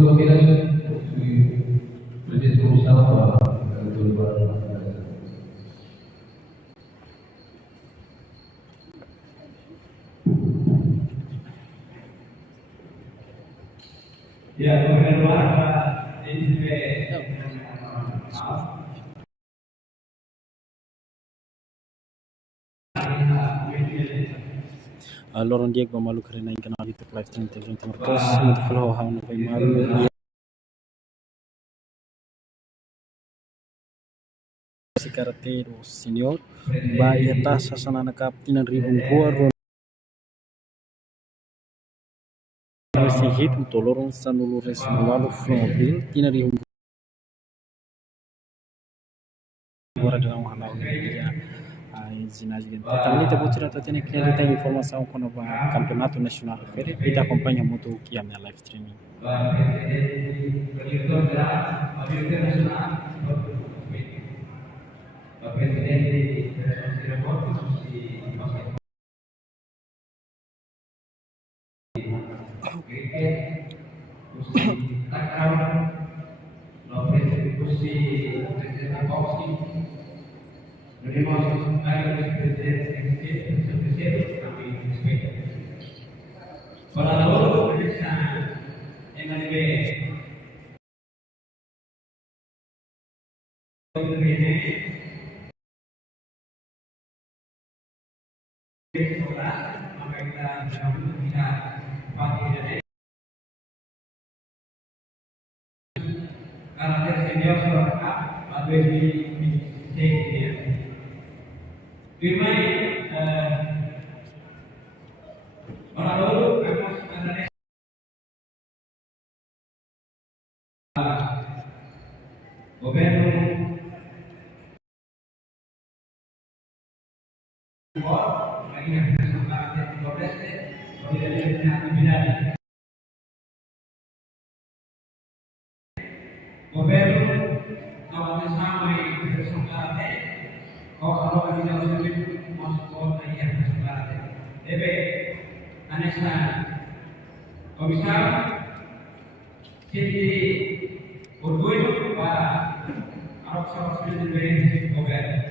lo quieras, presidente Gustavo, ya, gobernador Laurent Diego malu karena ikan lagi untuk live stream television terus untuk follow haun apa malu si karate senior ba yata sasana nakap 3,000 si hit untuk lorong sanulu resmalu floril 3,000 dalam halau ya ginásio. Também te vou tirar também que ele tem informação quando vai campeonato nacional ele te acompanha muito aqui a minha live streaming. Karakter senior seorang atau di firman orang dulu ada gobernador lagi yang karakter 12 tidak ada gobernador kalau sampai bersangkate kalau lagi dalam sudut masuk kota yang bersangkate DP Anessa komisar Siti Urduino Pak Arab Saudi dari gobernador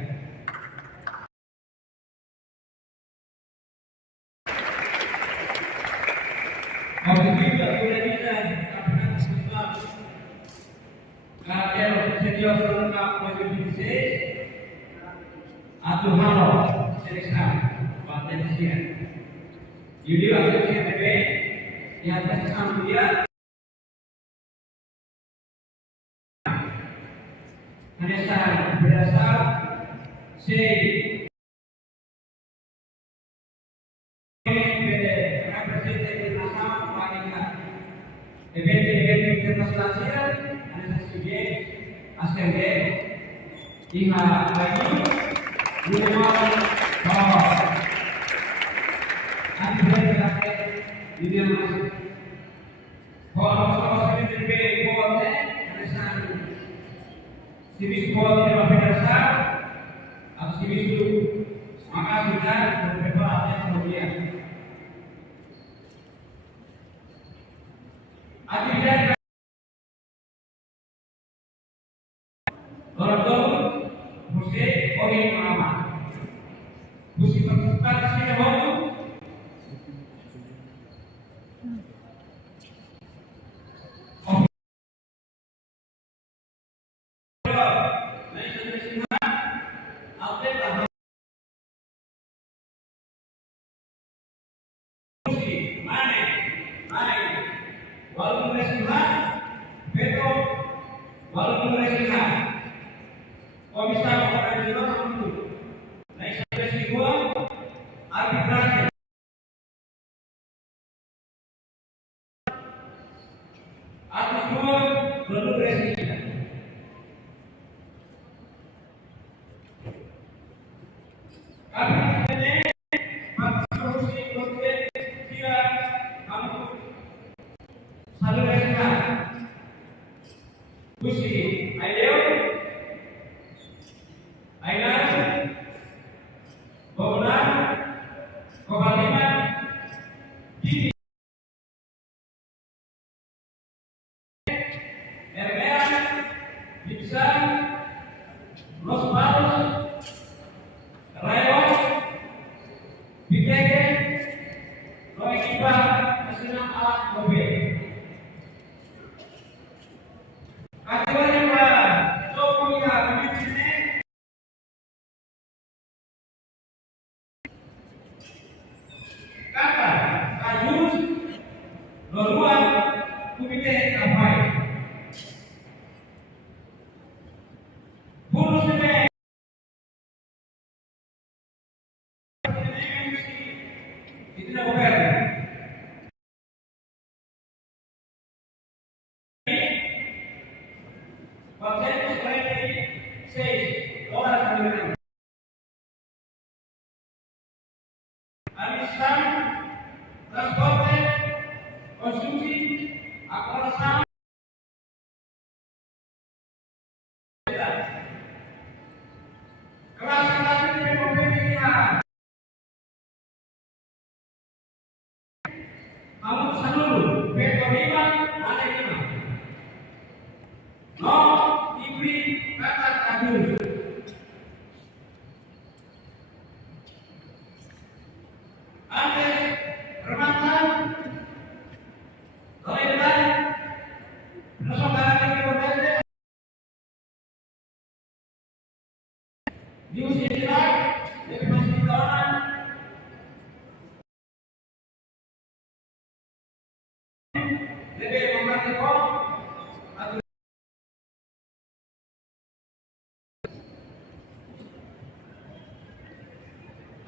atau halo selesai potensi jadi waktu CTP yang tersambung dia berdasar C representatif nasional wanita event internasional ada studi ASEAN hingga lagi rumah nanti berarti di dalam kalau ini berbeda boleh ada sivis boleh berbeda atau sivis itu maka sudah beberapa yang kemudian aktivitas orang tua mesti orang lama mesti partisipasi dalam walaupun restoran, beto, walaupun restoran, kalau bisa orang di luar itu, naik sampai sebuah arbitrase. Atau semua produk restoran. Kami ini partisipasi produk tidak kamu satu restoran, Gusti, ayo, Ainan, Bonan, senam alat mobil. Kajiannya Pak, Jokowi ini kata kayus luar kumite kapai. Bulu sebe itu nak bukan. Waktu itu sebenarnya orang Amerika. Alisam, transporte, konsumsi, akurasan. Kelas-kelas ini mempunyai kamu pesan dulu, veto 5, ada 5. No, diberi kata tajur. Anda bermanfaat, toleran, persaudaraan yang berbeda. Di usia kita, lebih masih orang. Lebih memperhatikan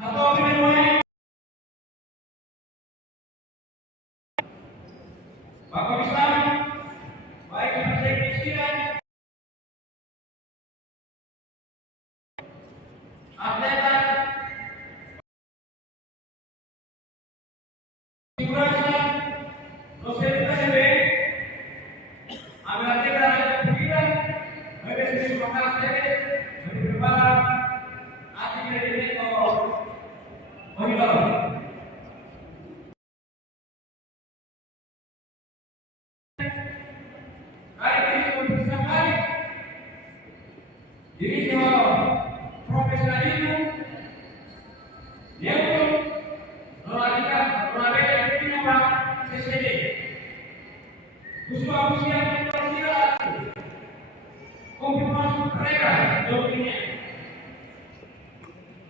atau minum Bapak Islam, baik Presiden Presiden, atlet, figurasi, dosen PSB, ambil kita ada pikiran, ada sisi makan jadi, ada berbagai, artinya ini atau monitor. Diri profesionalisme, yaitu melalui penyumbang CCD. Usia konfirmasi mereka jawabnya.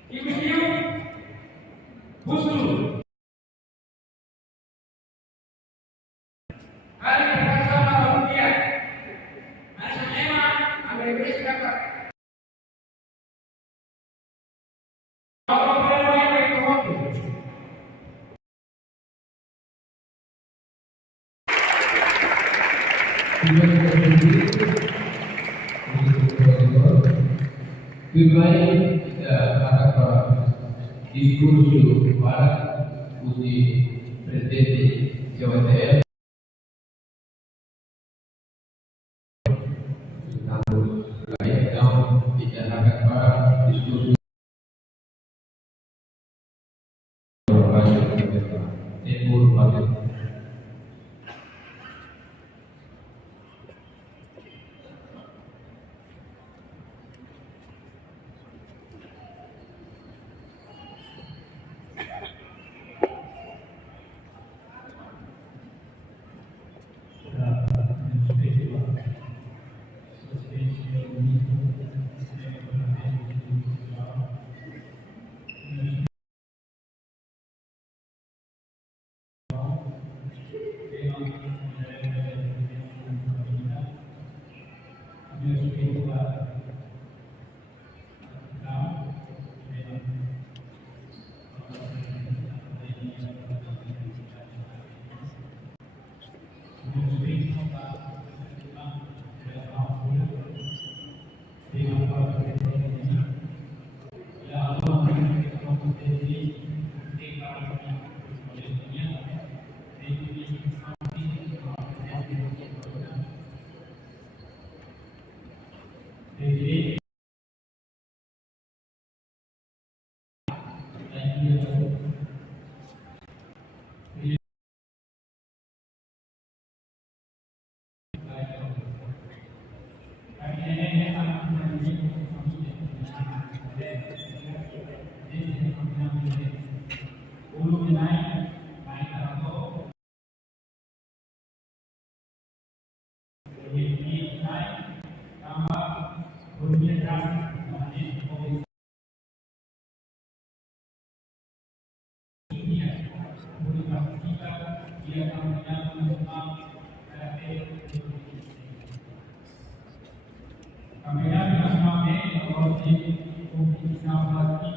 Ibu Busru. Hari bersama Rupiah. Masa emang Amerika Serikat. Lebih baik kita akan diskusi pada kursi Presiden Jawa Tengah. Kita akan pada diskusi dia kampanye nasional RT. Kampanye nasional ini berarti untuk mencapai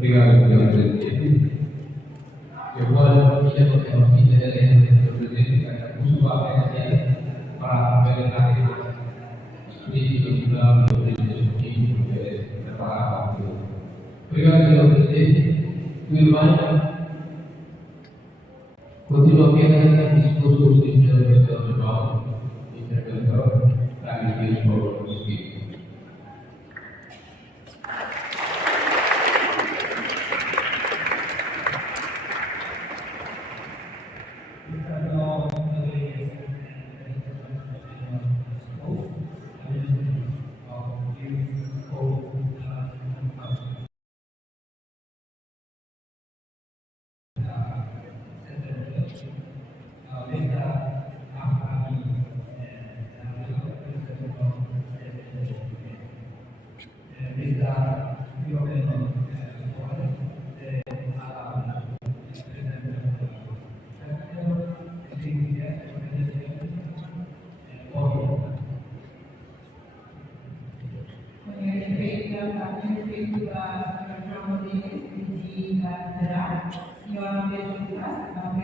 Obrigado, senhor presidente. Eu vou pedir a você, ao fim da senhor presidente, uso a presença para verificar os políticos do presidente preparar. Obrigado, senhor presidente. O irmão continua apenas discurso de intervenção geral, interventor, para que os povos seguir.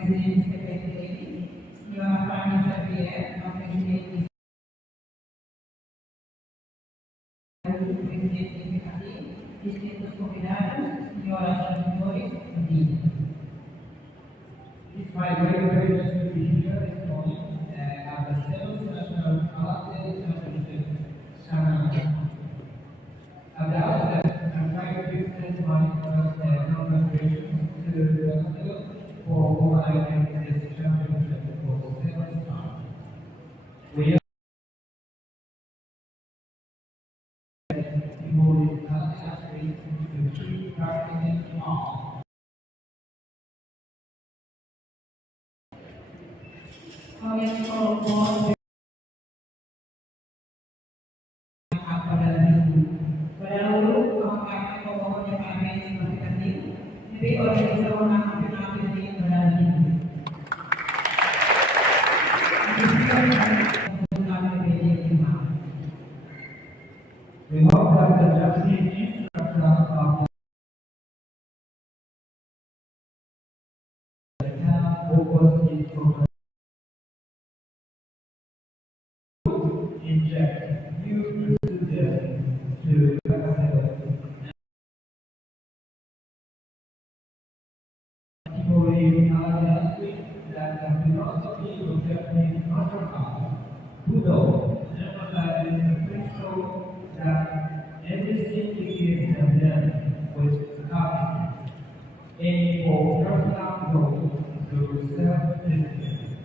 Presidente do PPT, senhora Fábio Xavier, a presidente do presidente do PPT, distintos convidados, senhoras e senhores, bem-vindos. It's my great privilege to be here this morning at the 7th National Holiday Celebration Ceremony. At the outset, I'm trying to extend my congratulations to the President for organizing this championship for the 7th time. We are devoted athletes to keep practicing on. Kalian kalau pada lalu apakah pokoknya kami seperti tadi, jadi organisasi nasional ini berarti We hope that the Japanese infrastructure of the town overseas program inject new enthusiasm to aiming for personal growth through self-discipline.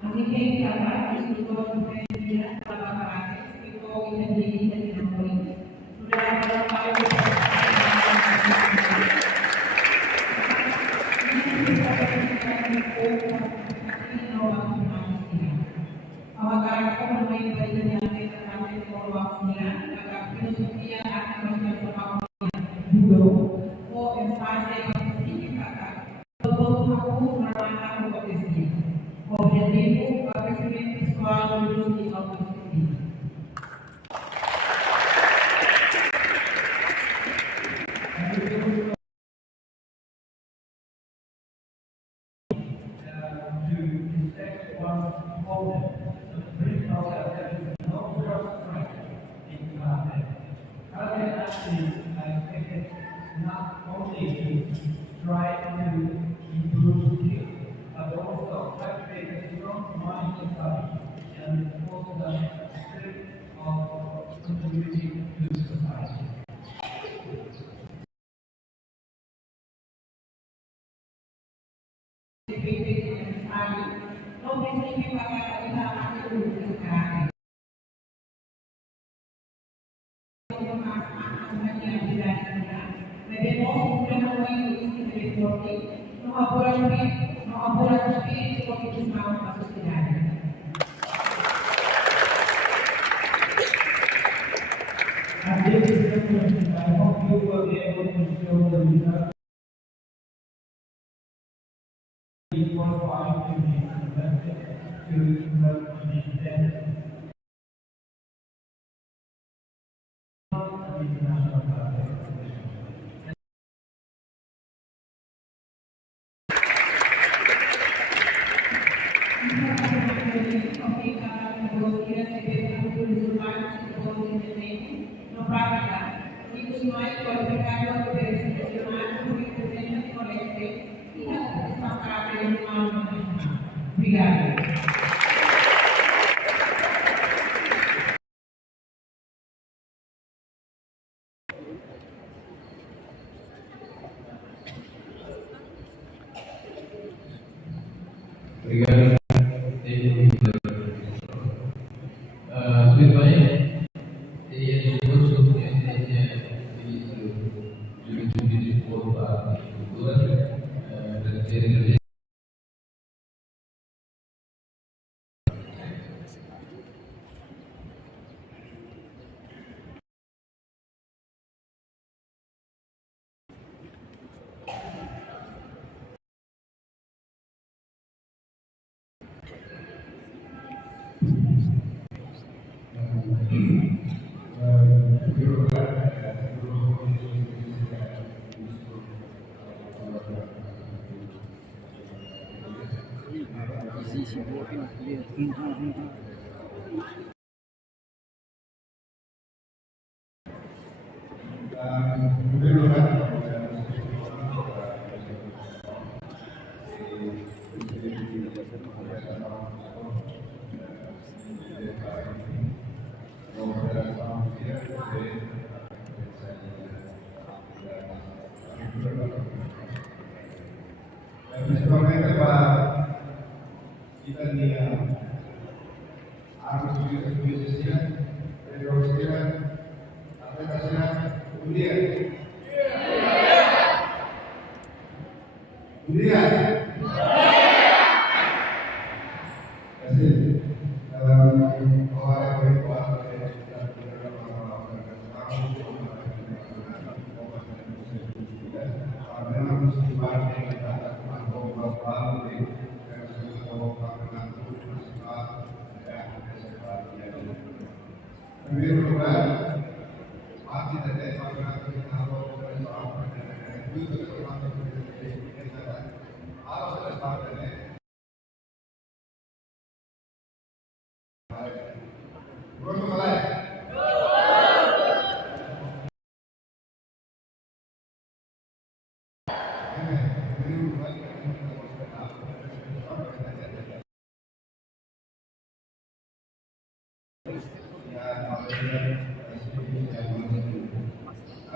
Anche che parlare di psicologia parlare di poi di noi sulla objetivo para o crescimento pessoal e autoestima. Not only to try to improve skills, but also cultivate a strong mind and body, and also the spirit of contributing to society. And this is the question. I hope you will be able to show the result. Qualified to be conducted to the extent of the international context. Obrigado. Lebih banyak yang disebut Indonesia di kota dan dari Principalmente para kita dia harus bisa profesional, aplikasinya kemudian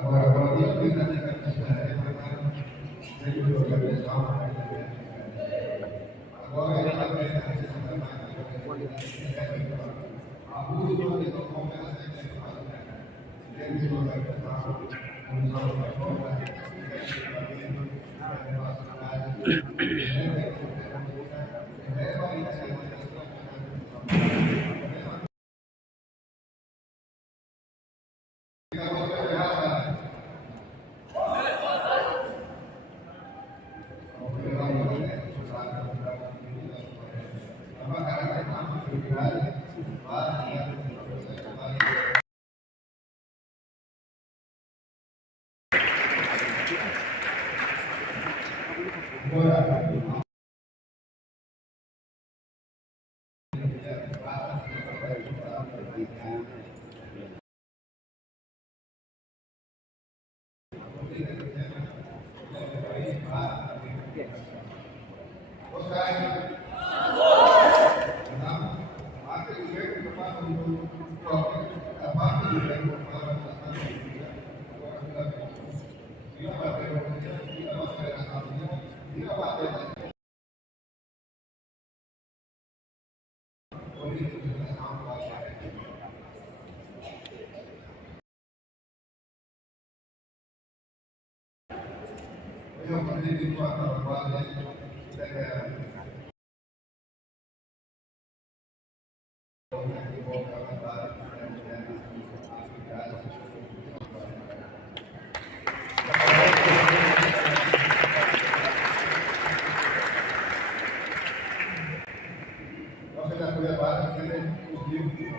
Ahora, cuando Dios me da la capacidad de matar, yo lo que pensaba agora ela vai ter que ser trabalhada a luz do que não começa a ser trabalhada dentro do que está usando a forma Io vorrei di qua a guardare no se la puede parar, tiene un tiempo,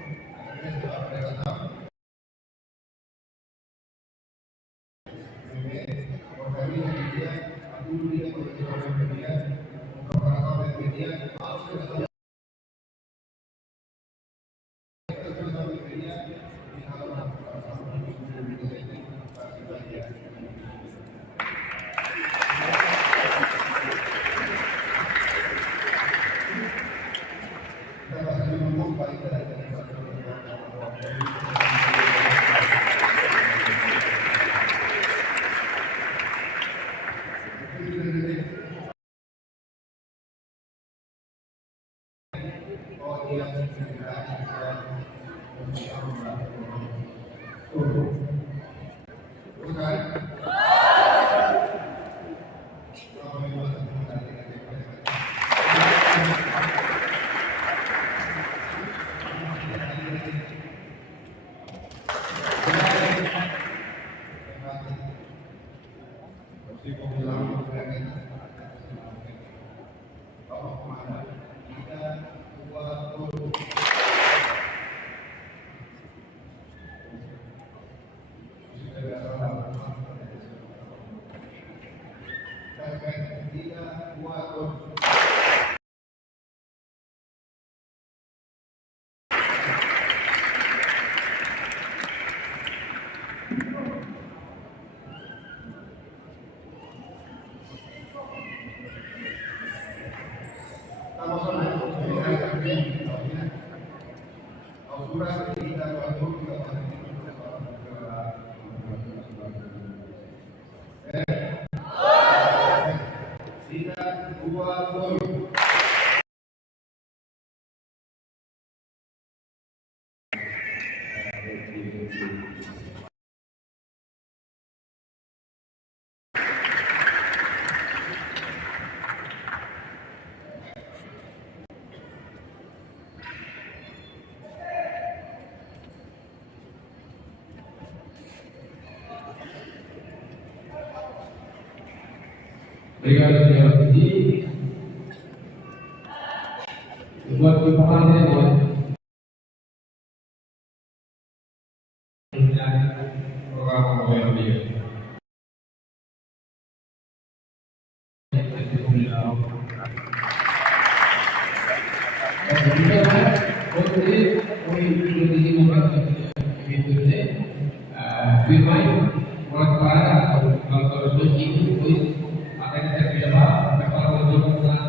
Obrigado, senhor. E buat kepada buat program yang dia. Buat para kalau itu akan saya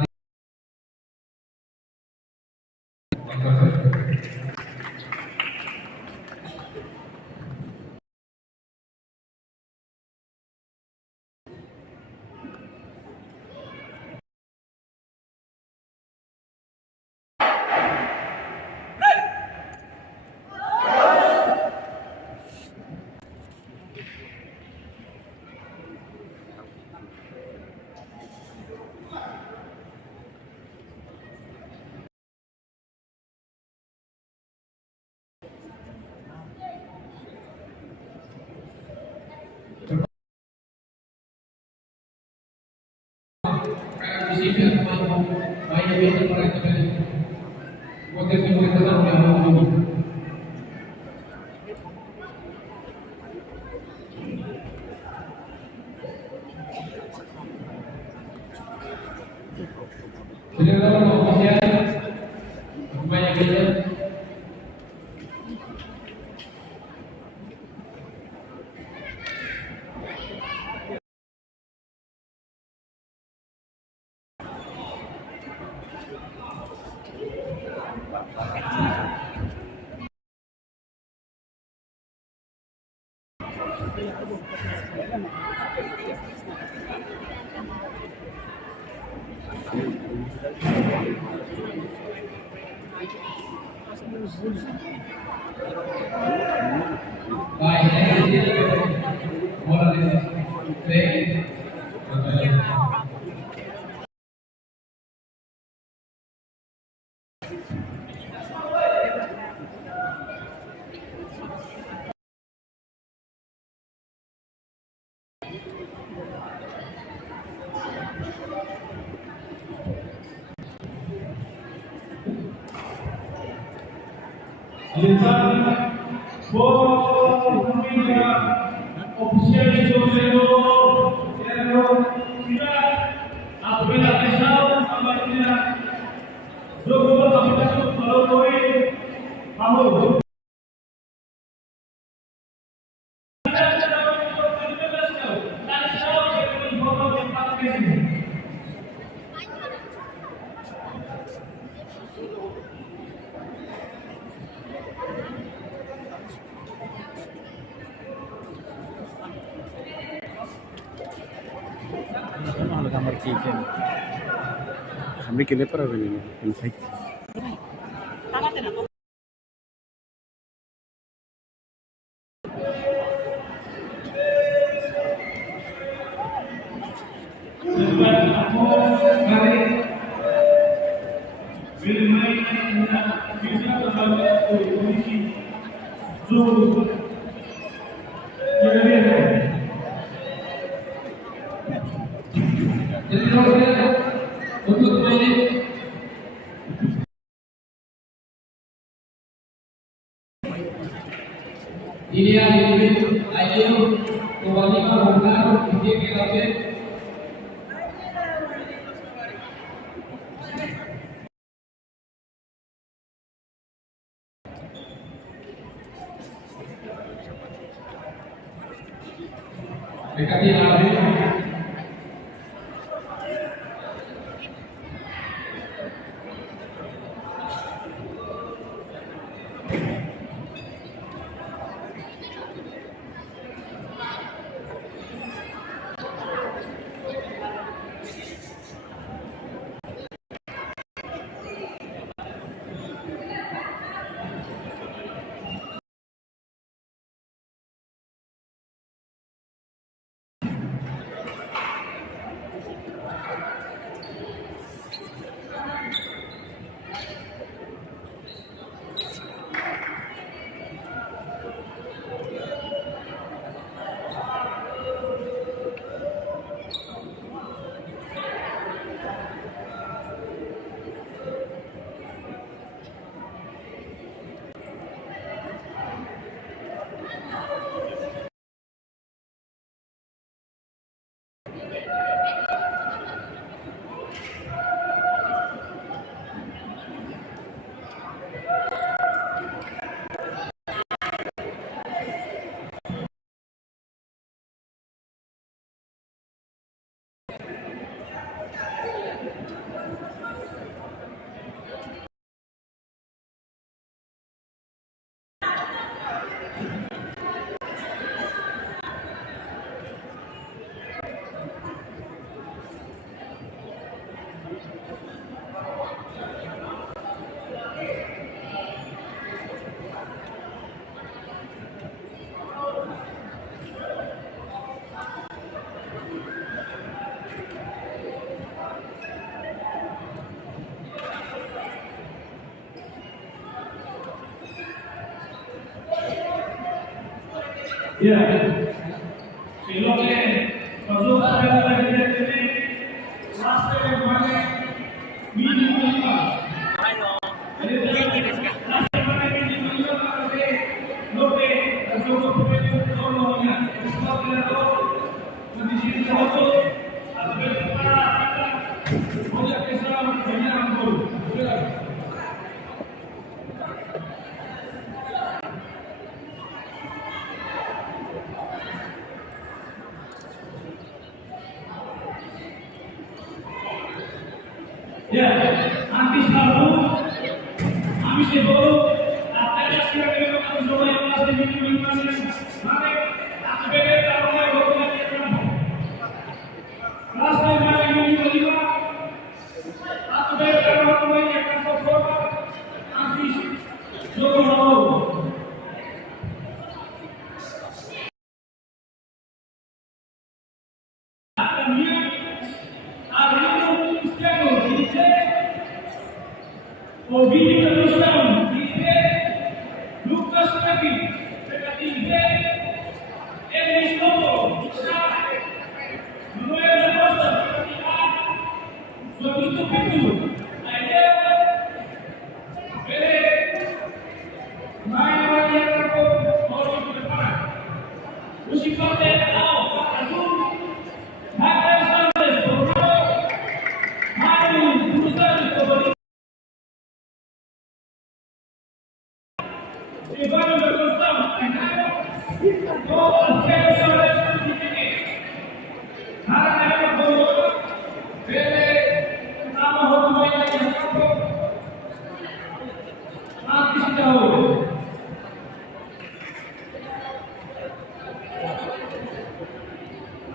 Baik, saya di sini bola di sini. Ada gambar chicken. Sampai kilo per ini inside. Ini yang diberi ayo kewajiban benar untuk kita dekati hari. Ya, siloknya masuk ke dalam ini sampai kemana minimal. Ayo. Sampai mana minimal sampai loke masuk ke dalamnya. Sampai itu kondisi itu sampai para boleh kesal banyak anggur. Ya, habis baru, habis itu, ada yang sudah memang semua yang pasti minum. Mari, Ovidio da Rostão, Lucas Pepe, Elis Lobo, Manuel da Costa, Suamito Pinto, Aideu, Pere, Maia Maria Capo, Maurício de Pará, o Chicote, Azul, Raquel Santos, Borrão, Mário Cruzado, Cobori, Ivano da Constão, Aideu, Alfredo Soares, Piquet, Araquel Borrão, Pere, Nama Rodoia de Campo, Marques Itaú.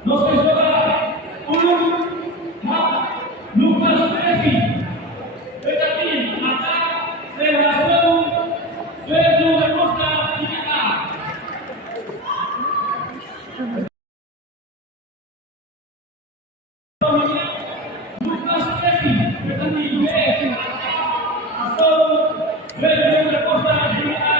Nos jogar Lucas Pepe, Petatim, Mata, Serração, Pedro da Costa, Ticá. Lucas Pepe, Petatim, Ação, Pedro da Costa, Ticá.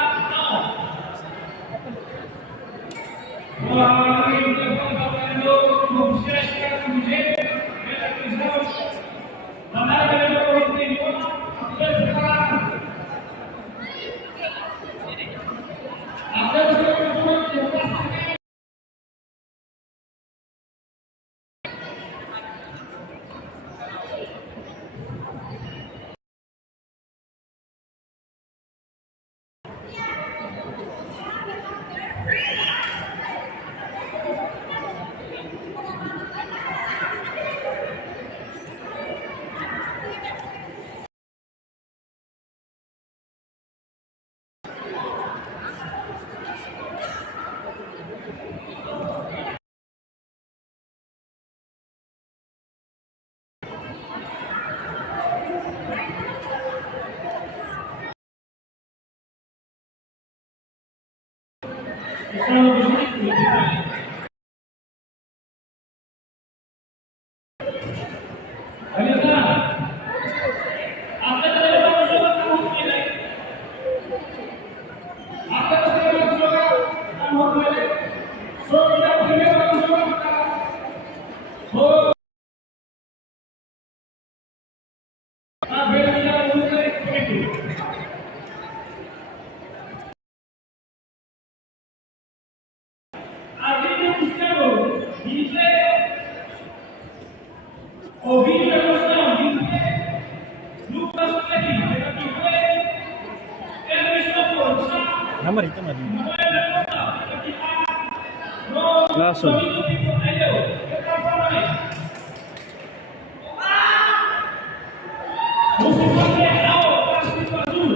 Ovidio da Rostão, Lucas Pepe, Elis Lobo, Nomor itu nggak Manuel da Costa, Ticá. langsung. Suamito Pinto, Aideu, o Chicote, Casco Azul,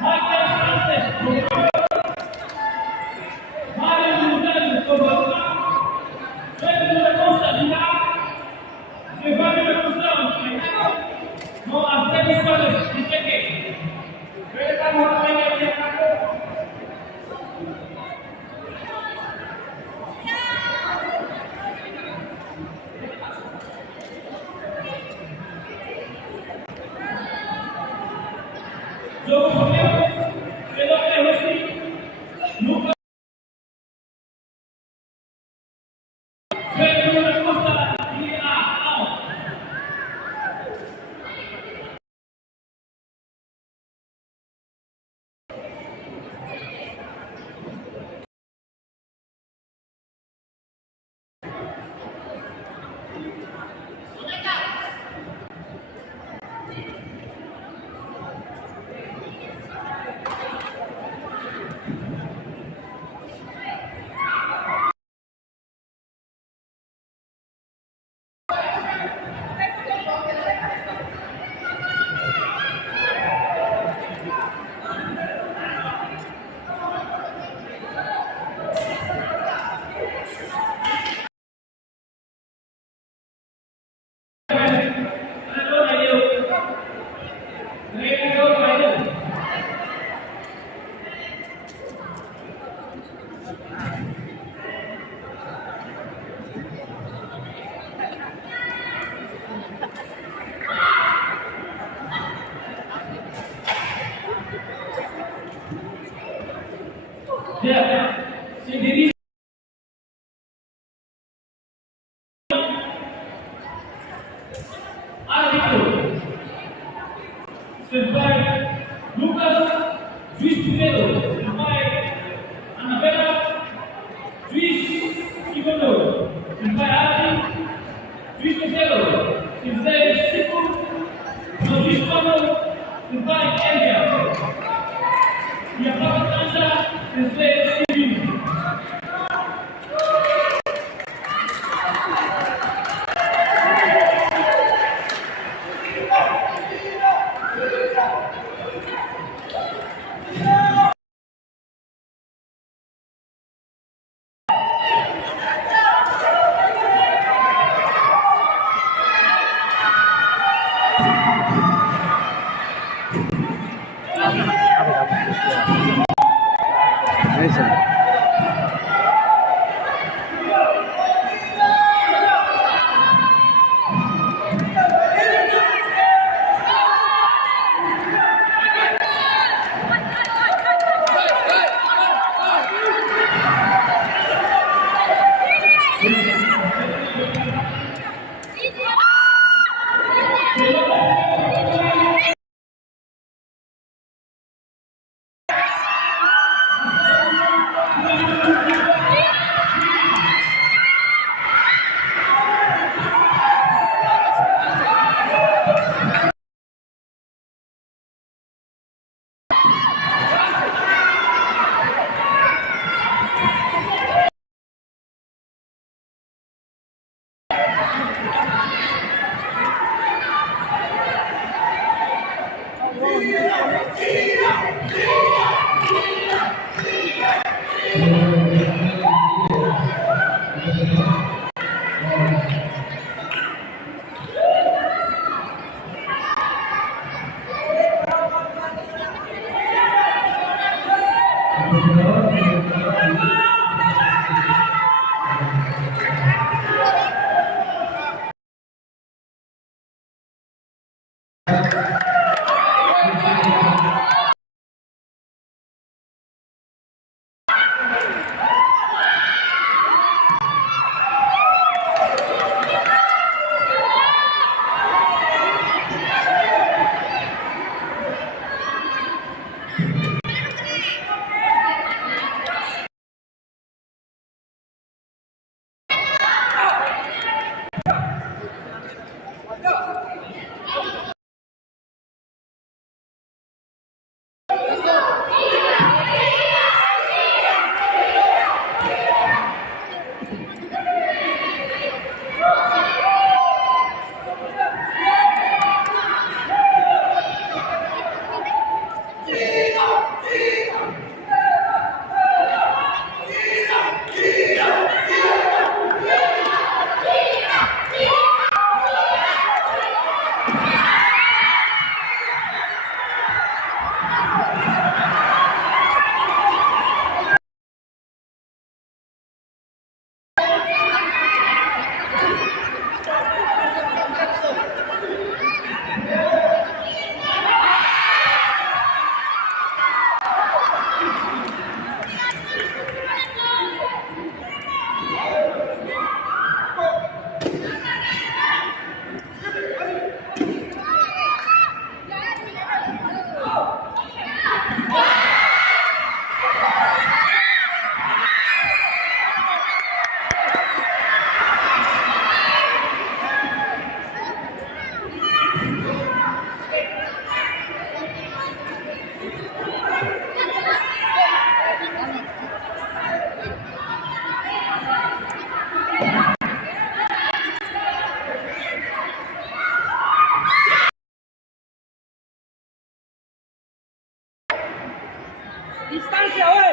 Raquel Santos, Borrão, Mário Cruzado, Cobori, Pedro da Costa, Ticá. Ivano da Constão, Aideu, Alfredo Soares, Piquet, Nama Rodoia de Campo. dia sendiri árbitro sebagai Lucas Luis Pinheiro sebagai Anabela Luis Ivondo sebagai Adi Luis Pinheiro sebagai Siku Luis Pano sebagai Elia yang Anda sebagai Sibi. Distancia, hoy.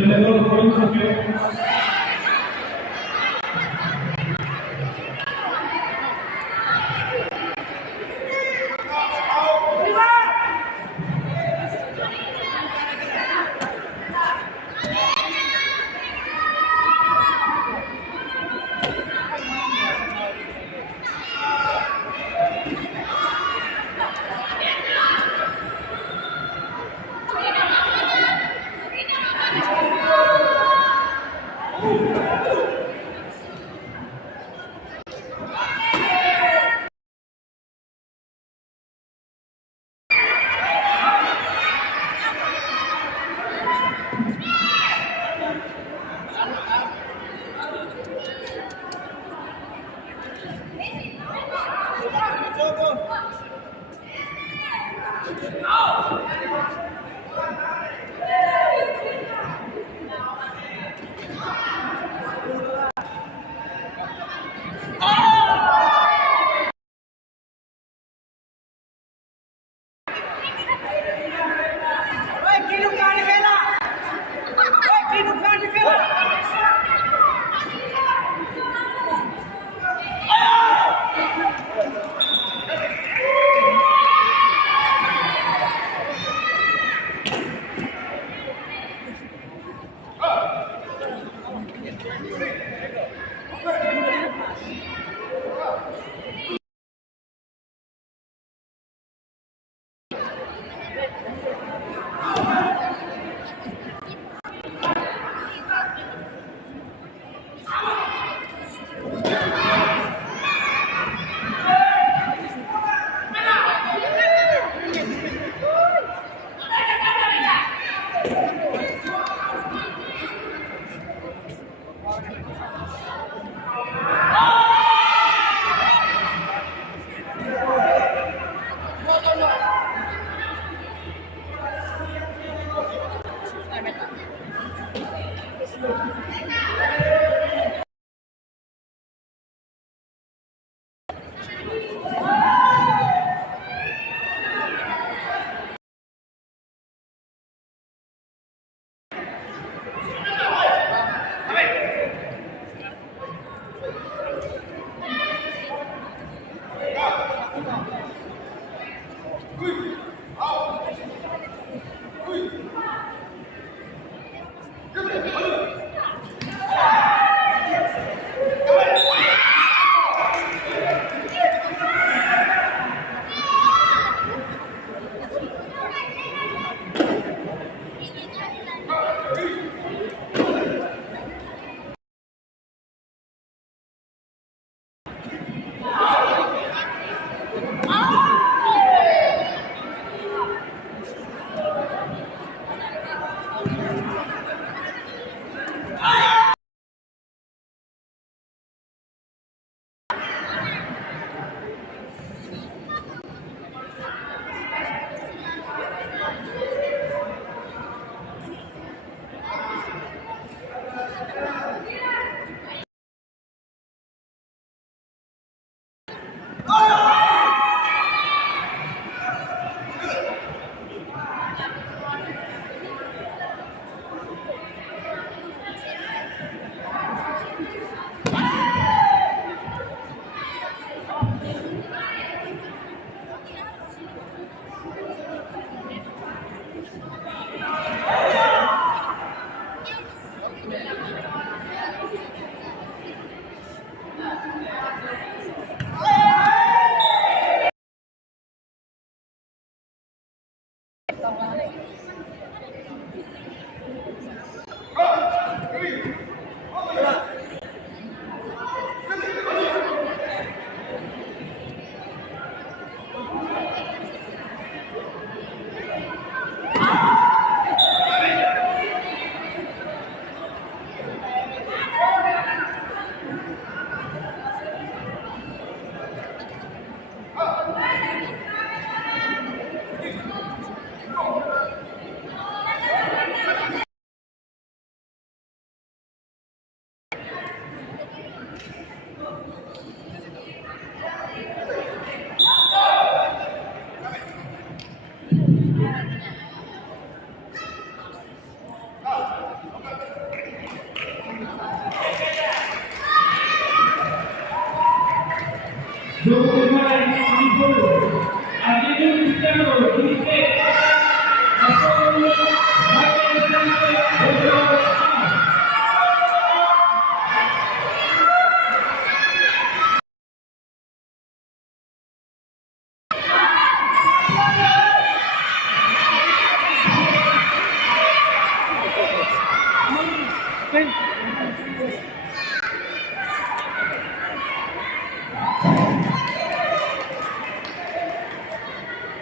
Senador Paul Sabio.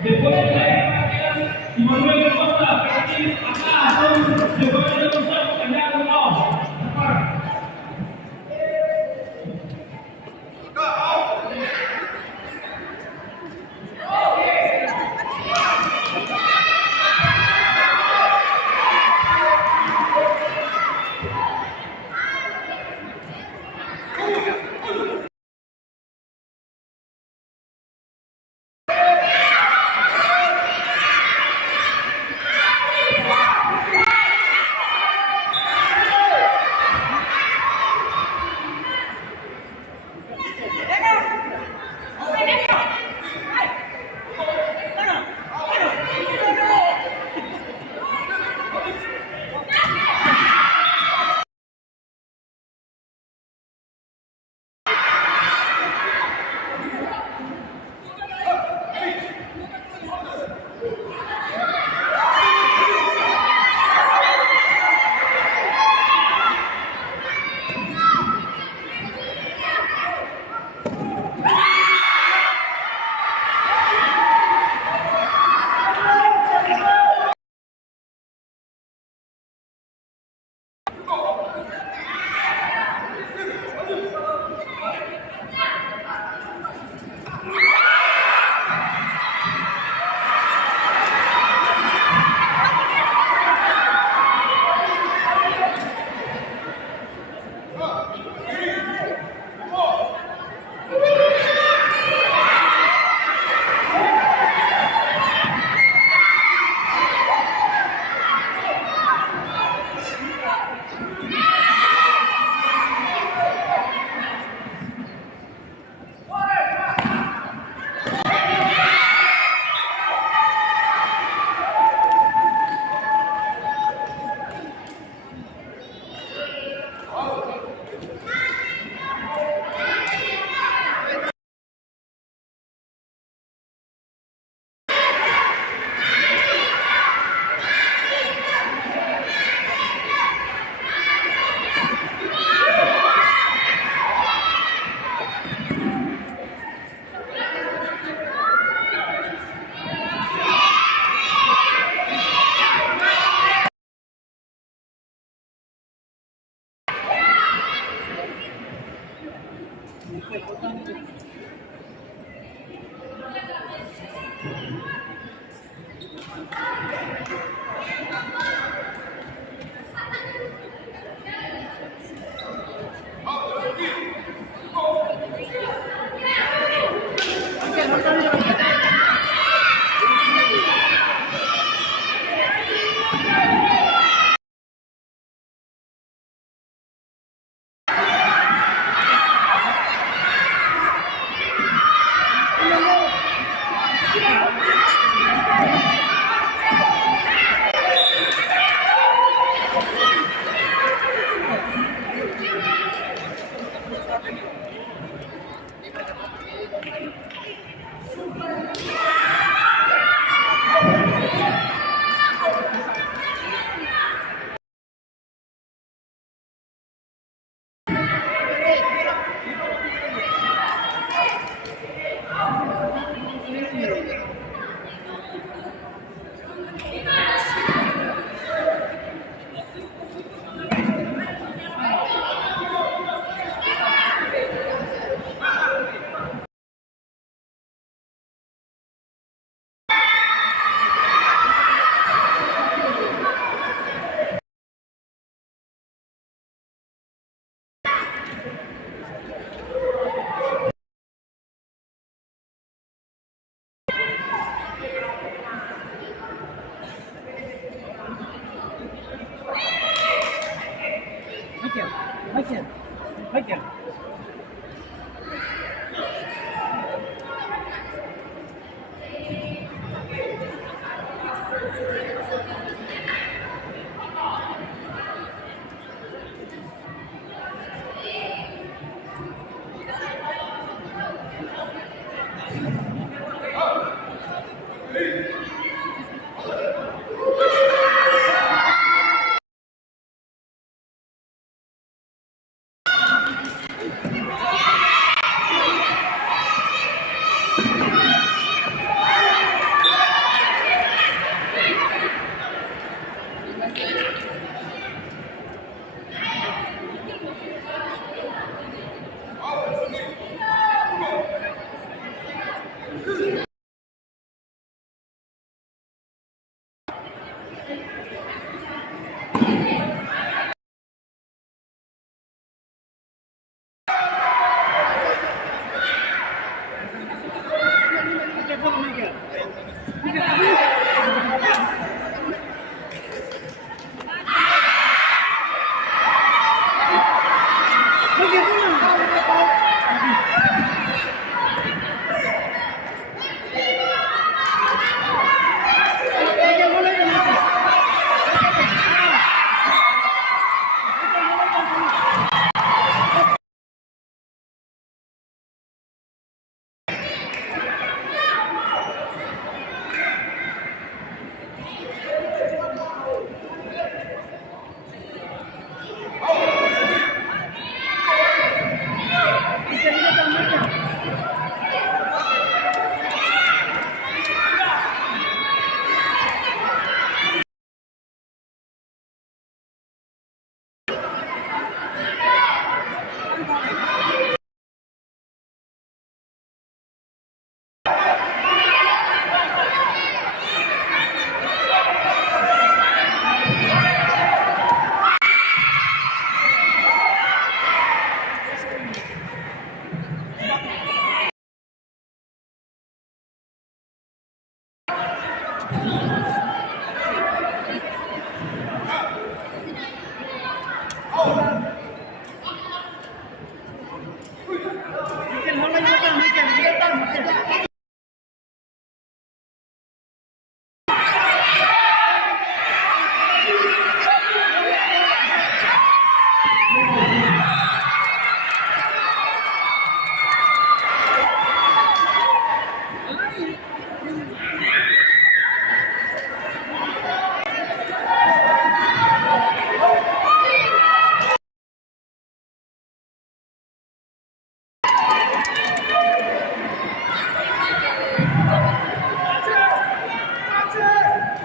Después de la y Manuel Costa, que acá son de buena de nosotros, allá de lado. Michael.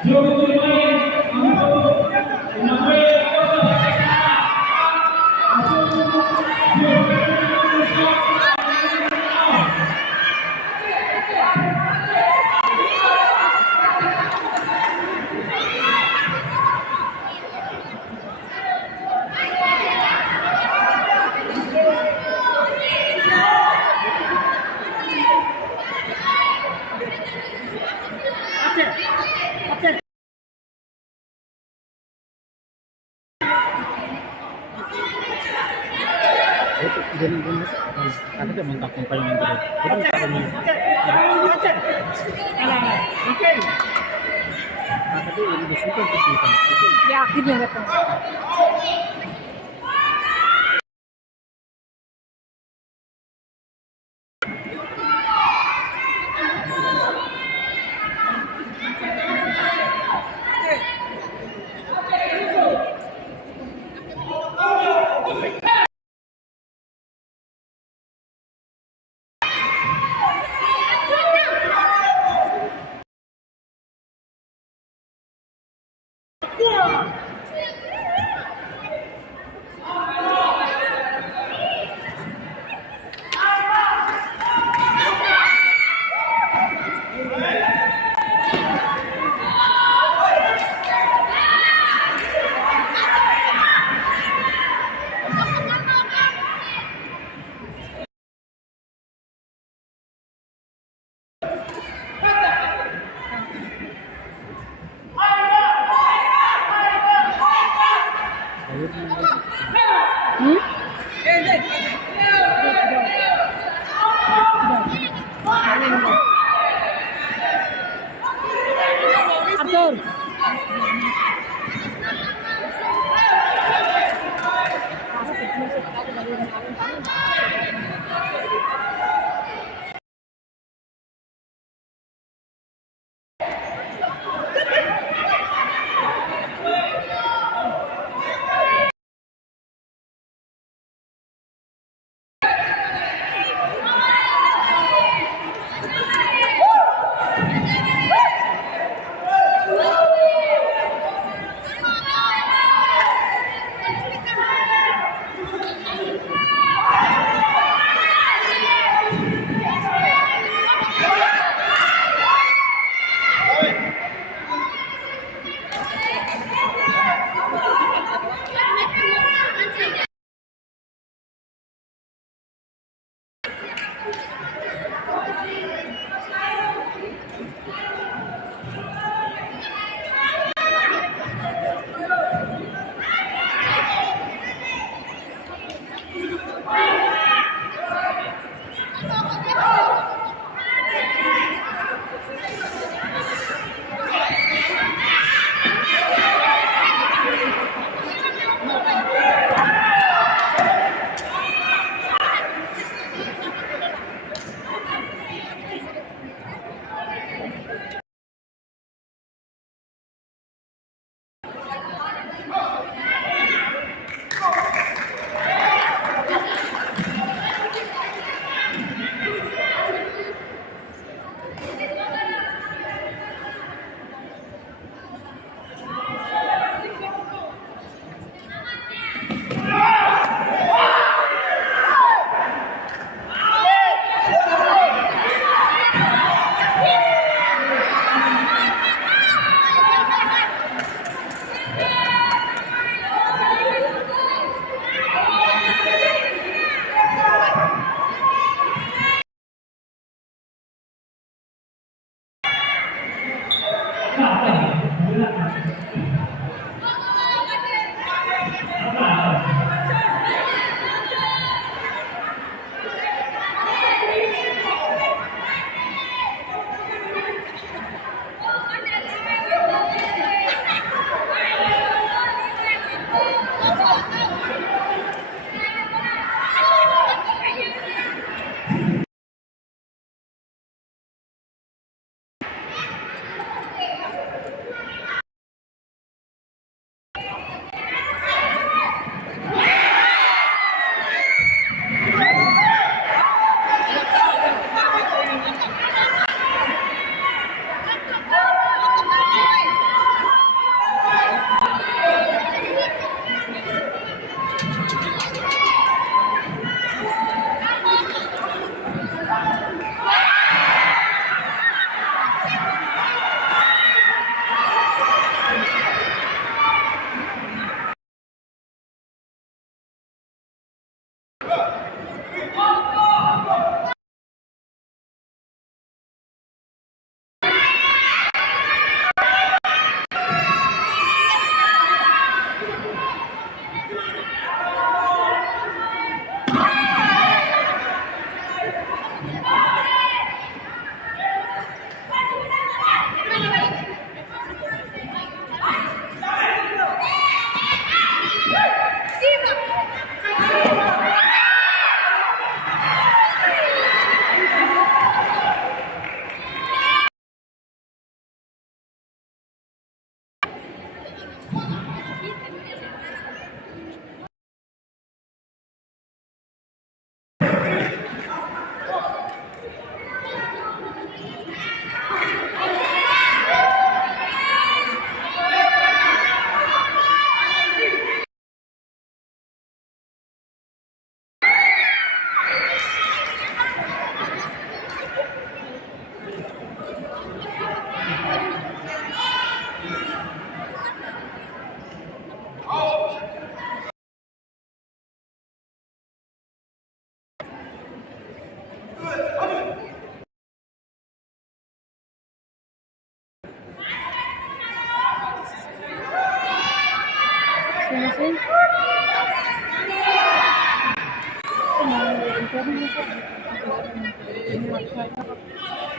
Jogo do Maia, uma Maia, Ada dia mengkampanye yang tadi. Itu cara ini. Tapi ini disuka kita. Ya akhirnya datang.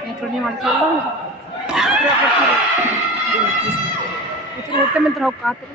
Metronya Marcelo. Itu rute Metro Kater.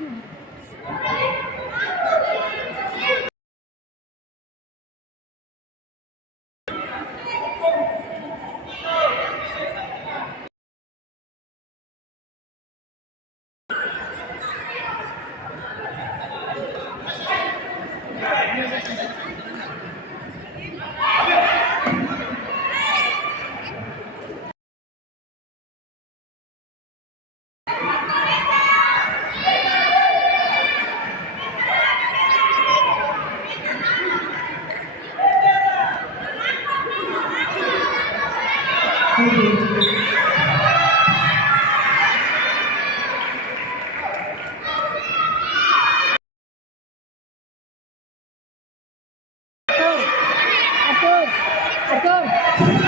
Atur.